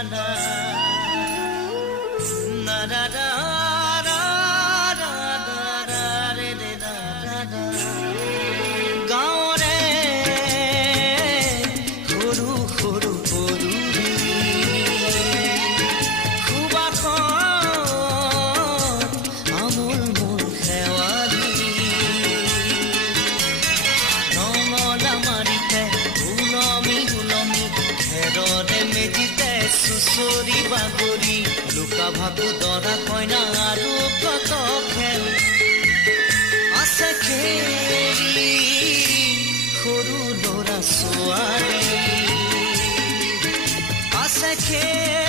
ঠিকানা না না না গাঁৱৰে সৰু সৰু পদূলি সুবাসত আমোল মোল শেৱালি নঙলা মাৰিতে ওলমি ওলমি ঘেৰতে মেজিতে চুচৰি বাগৰি লুকা ভাকু দৰা কইনা আৰু কত খেল আছে খেলি সৰু ল'ৰা ছোৱালী আছে খেল